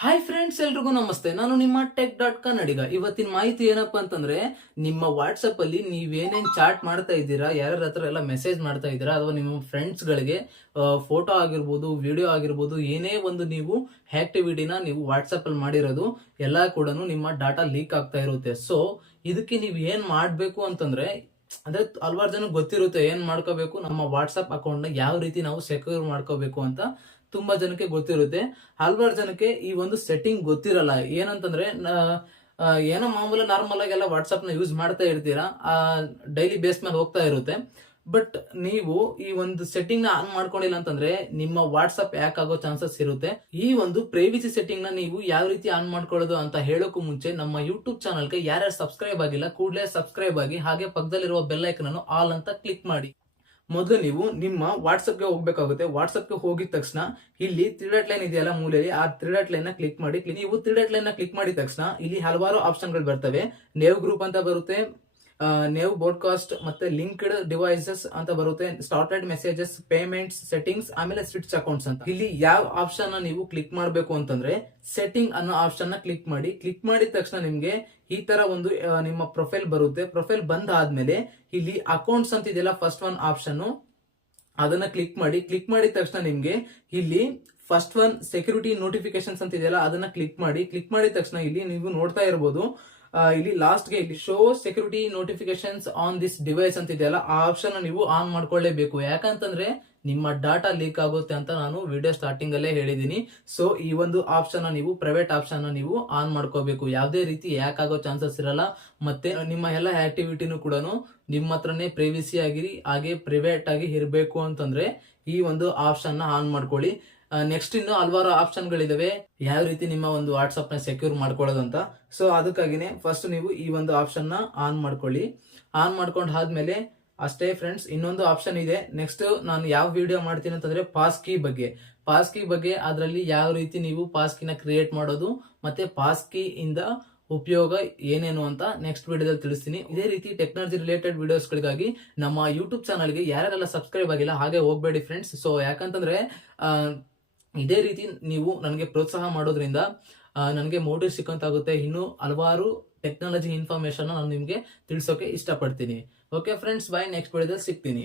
Hi friends, ಎಲ್ರಿಗೂ ನಮಸ್ತೆ. ನಾನು ನಿಮ್ಮ ಟೆಕ್.ಕನ್ನಡಿಗ. ಇವತ್ತಿನ ಮಾಹಿತಿ ಏನಪ್ಪಾ ಅಂತಂದ್ರೆ, ನಿಮ್ಮ ವಾಟ್ಸಪ್ ಅಲ್ಲಿ ನೀವೇನೇನ್ ಚಾಟ್ ಮಾಡ್ತಾ ಇದ್ದೀರಾ, ಯಾರ್ಯಾರ ಹತ್ರ ಎಲ್ಲ ಮೆಸೇಜ್ ಮಾಡ್ತಾ ಇದ್ದೀರಾ, ಅಥವಾ ನಿಮ್ಮ ಫ್ರೆಂಡ್ಸ್ ಗಳಿಗೆ ಫೋಟೋ ಆಗಿರ್ಬೋದು, ವಿಡಿಯೋ ಆಗಿರ್ಬೋದು, ಏನೇ ಒಂದು ನೀವು ಆಕ್ಟಿವಿಟಿನ ನೀವು ವಾಟ್ಸಪ್ ಅಲ್ಲಿ ಮಾಡಿರೋದು ಎಲ್ಲ ಕೂಡ ನಿಮ್ಮ ಡಾಟಾ ಲೀಕ್ ಆಗ್ತಾ ಇರುತ್ತೆ. ಸೊ ಇದಕ್ಕೆ ನೀವು ಏನ್ ಮಾಡ್ಬೇಕು ಅಂತಂದ್ರೆ, ಅಂದ್ರೆ ಹಲವಾರು ಜನ ಗೊತ್ತಿರುತ್ತೆ ಏನ್ ಮಾಡ್ಕೋಬೇಕು, ನಮ್ಮ ವಾಟ್ಸಪ್ ಅಕೌಂಟ್ ನ ಯಾವ ರೀತಿ ನಾವು ಸೆಕ್ಯೂರ್ ಮಾಡ್ಕೋಬೇಕು ಅಂತ ತುಂಬಾ ಜನಕ್ಕೆ ಗೊತ್ತಿರುತ್ತೆ. ಹಲವಾರು ಜನಕ್ಕೆ ಈ ಒಂದು ಸೆಟ್ಟಿಂಗ್ ಗೊತ್ತಿರಲ್ಲ. ಏನಂತಂದ್ರೆ ಏನೋ ಮಾಮೂಲಿ ನಾರ್ಮಲ್ ಆಗಿ ಎಲ್ಲ ವಾಟ್ಸ್ಆಪ್ ನ ಯೂಸ್ ಮಾಡ್ತಾ ಇರ್ತೀರಾ, ಡೈಲಿ ಬೇಸ್ ಮೇಲೆ ಹೋಗ್ತಾ ಇರುತ್ತೆ. ಬಟ್ ನೀವು ಈ ಒಂದು ಸೆಟ್ಟಿಂಗ್ ನ ಆನ್ ಮಾಡ್ಕೊಂಡಿಲ್ಲ ಅಂತಂದ್ರೆ ನಿಮ್ಮ ವಾಟ್ಸ್ಆಪ್ ಹ್ಯಾಕ್ ಆಗೋ ಚಾನ್ಸಸ್ ಇರುತ್ತೆ. ಈ ಒಂದು ಪ್ರೈವಸಿ ಸೆಟ್ಟಿಂಗ್ ನ ನೀವು ಯಾವ ರೀತಿ ಆನ್ ಮಾಡ್ಕೊಳ್ಳೋದು ಅಂತ ಹೇಳೋಕು ಮುಂಚೆ ನಮ್ಮ ಯೂಟ್ಯೂಬ್ ಚಾನಲ್ಗೆ ಯಾರ್ಯಾರು ಸಬ್ಸ್ಕ್ರೈಬ್ ಆಗಿಲ್ಲ ಕೂಡಲೇ ಸಬ್ಸ್ಕ್ರೈಬ್ ಆಗಿ, ಹಾಗೆ ಪಕ್ಕದಲ್ಲಿರುವ ಬೆಲ್ ಐಕನ್ ಅನ್ನು ಆಲ್ ಅಂತ ಕ್ಲಿಕ್ ಮಾಡಿ. ಮೊದಲು ನೀವು ನಿಮ್ಮ ವಾಟ್ಸಪ್ ಗೆ ಹೋಗ್ಬೇಕಾಗುತ್ತೆ. ವಾಟ್ಸಪ್ ಗೆ ಹೋಗಿದ ತಕ್ಷಣ ಇಲ್ಲಿ ತ್ರೀ ಡಾಟ್ ಲೈನ್ ಇದೆಯಲ್ಲ ಮೂಲೆಯಲ್ಲಿ, ಆ ತ್ರೀ ಡಾಟ್ ಲೈನ್ ನ ಕ್ಲಿಕ್ ಮಾಡಿ. ನೀವು ತ್ರೀ ಡಾಟ್ ಲೈನ್ ನ ಕ್ಲಿಕ್ ಮಾಡಿದ ತಕ್ಷಣ ಇಲ್ಲಿ ಹಲವಾರು ಆಪ್ಷನ್ ಗಳು ಬರ್ತವೆ. ನೇವ್ ಗ್ರೂಪ್ ಅಂತ ಬರುತ್ತೆ, ನೇವ್ ಬ್ರಾಡ್ಕಾಸ್ಟ್, ಮತ್ತೆ ಲಿಂಕ್ಡ್ ಡಿವೈಸಸ್ ಅಂತ ಬರುತ್ತೆ, ಸ್ಟಾರ್ಟೆಡ್ ಮೆಸೇಜಸ್, ಪೇಮೆಂಟ್ಸ್, ಸೆಟ್ಟಿಂಗ್ಸ್, ಆಮೇಲೆ ಸ್ವಿಚ್ ಅಕೌಂಟ್ಸ್ ಅಂತ. ಇಲ್ಲಿ ಯಾವ ಆಪ್ಷನ್ ನ ನೀವು ಕ್ಲಿಕ್ ಮಾಡಬೇಕು ಅಂತಂದ್ರೆ ಸೆಟ್ಟಿಂಗ್ ಅನ್ನೋ ಆಪ್ಷನ್ ನ ಕ್ಲಿಕ್ ಮಾಡಿ. ಕ್ಲಿಕ್ ಮಾಡಿದ ತಕ್ಷಣ ನಿಮ್ಗೆ ಈ ತರ ಒಂದು ನಿಮ್ಮ ಪ್ರೊಫೈಲ್ ಬರುತ್ತೆ. ಪ್ರೊಫೈಲ್ ಬಂದ ಆದ್ಮೇಲೆ ಇಲ್ಲಿ ಅಕೌಂಟ್ಸ್ ಅಂತ ಇದೆಯಲ್ಲ, ಫಸ್ಟ್ ಒನ್ ಆಪ್ಷನ್ ಅದನ್ನ ಕ್ಲಿಕ್ ಮಾಡಿ. ಕ್ಲಿಕ್ ಮಾಡಿದ ತಕ್ಷಣ ನಿಮ್ಗೆ ಇಲ್ಲಿ ಫಸ್ಟ್ ಒನ್ ಸೆಕ್ಯೂರಿಟಿ ನೋಟಿಫಿಕೇಶನ್ಸ್ ಅಂತ ಇದೆಯಲ್ಲ, ಅದನ್ನ ಕ್ಲಿಕ್ ಮಾಡಿ. ಕ್ಲಿಕ್ ಮಾಡಿದ ತಕ್ಷಣ ಇಲ್ಲಿ ನೀವು ನೋಡ್ತಾ ಇರಬಹುದು, ಇಲ್ಲಿ ಲಾಸ್ಟ್ ಗೆ ಇಲ್ಲಿ show security notifications on this device ಅಂತ ಇದೆಯಲ್ಲ, ಆ ಆಪ್ಷನ್ ನೀವು ಆನ್ ಮಾಡ್ಕೊಳ್ಳೇಬೇಕು. ಯಾಕಂತಂದ್ರೆ ನಿಮ್ಮ ಡಾಟಾ ಲೀಕ್ ಆಗುತ್ತೆ ಅಂತ ನಾನು ವಿಡಿಯೋ ಸ್ಟಾರ್ಟಿಂಗ್ ಅಲ್ಲೇ ಹೇಳಿದೀನಿ. ಸೊ ಈ ಒಂದು ಆಪ್ಷನ್ ನೀವು ಪ್ರೈವೇಟ್ ಆಪ್ಷನ್ ನೀವು ಆನ್ ಮಾಡ್ಕೋಬೇಕು. ಯಾವುದೇ ರೀತಿ ಹ್ಯಾಕ್ ಆಗೋ ಚಾನ್ಸಸ್ ಇರಲ್ಲ. ಮತ್ತೆ ನಿಮ್ಮ ಎಲ್ಲ ಆಕ್ಟಿವಿಟಿನೂ ಕೂಡ ನಿಮ್ಮ ಹತ್ರನೇ ಪ್ರೈವಸಿ ಆಗಿರಿ, ಹಾಗೆ ಪ್ರೈವೇಟ್ ಆಗಿ ಇರಬೇಕು ಅಂತಂದ್ರೆ ಈ ಒಂದು ಆಪ್ಷನ್ ನ ಆನ್ ಮಾಡ್ಕೊಳ್ಳಿ. ನೆಕ್ಸ್ಟ್ ಇನ್ನು ಹಲವಾರು ಆಪ್ಷನ್ ಗಳಿದಾವೆ ಯಾವ ರೀತಿ ನಿಮ್ಮ ಒಂದು ವಾಟ್ಸ್ಆಪ್ ನ ಸೆಕ್ಯೂರ್ ಮಾಡ್ಕೊಳ್ಳೋದು ಅಂತ. ಸೊ ಅದಕ್ಕಾಗಿನೇ ಫಸ್ಟ್ ನೀವು ಈ ಒಂದು ಆಪ್ಷನ್ ನ ಆನ್ ಮಾಡ್ಕೊಳ್ಳಿ. ಆನ್ ಮಾಡ್ಕೊಂಡ್ ಆದ್ಮೇಲೆ ಅಷ್ಟೇ ಫ್ರೆಂಡ್ಸ್, ಇನ್ನೊಂದು ಆಪ್ಷನ್ ಇದೆ. ನೆಕ್ಸ್ಟ್ ನಾನು ಯಾವ ವಿಡಿಯೋ ಮಾಡ್ತೀನಿ ಅಂತಂದ್ರೆ ಪಾಸ್ ಕೀ ಬಗ್ಗೆ, ಅದರಲ್ಲಿ ಯಾವ ರೀತಿ ನೀವು ಪಾಸ್ ಕೀನ ಕ್ರಿಯೇಟ್ ಮಾಡೋದು, ಮತ್ತೆ ಪಾಸ್ ಕೀ ಇಂದ ಉಪಯೋಗ ಏನೇನು ಅಂತ ನೆಕ್ಸ್ಟ್ ವಿಡಿಯೋದಲ್ಲಿ ತಿಳಿಸ್ತೀನಿ. ಇದೇ ರೀತಿ ಟೆಕ್ನಾಲಜಿ ರಿಲೇಟೆಡ್ ವಿಡಿಯೋಸ್ ಗಳಿಗಾಗಿ ನಮ್ಮ ಯೂಟ್ಯೂಬ್ ಚಾನಲ್ಗೆ ಯಾರೆಲ್ಲ ಸಬ್ಸ್ಕ್ರೈಬ್ ಆಗಿಲ್ಲ ಹಾಗೆ ಹೋಗ್ಬೇಡಿ ಫ್ರೆಂಡ್ಸ್. ಸೊ ಯಾಕಂತಂದ್ರೆ ಇದೇ ರೀತಿ ನೀವು ನನಗೆ ಪ್ರೋತ್ಸಾಹ ಮಾಡೋದ್ರಿಂದ ನನಗೆ ಮೋಟಿವ್ ಸಿಕ್ಕಂತಾಗುತ್ತೆ. ಇನ್ನು ಹಲವಾರು ಟೆಕ್ನಾಲಜಿ ಇನ್ಫಾರ್ಮೇಶನ್ ನಾನು ನಿಮ್ಗೆ ತಿಳಿಸೋಕೆ ಇಷ್ಟಪಡ್ತೀನಿ. ಓಕೆ ಫ್ರೆಂಡ್ಸ್, ಬಾಯ್. ನೆಕ್ಸ್ಟ್ ವಿಡಿಯೋದಲ್ಲಿ ಸಿಗ್ತೀನಿ.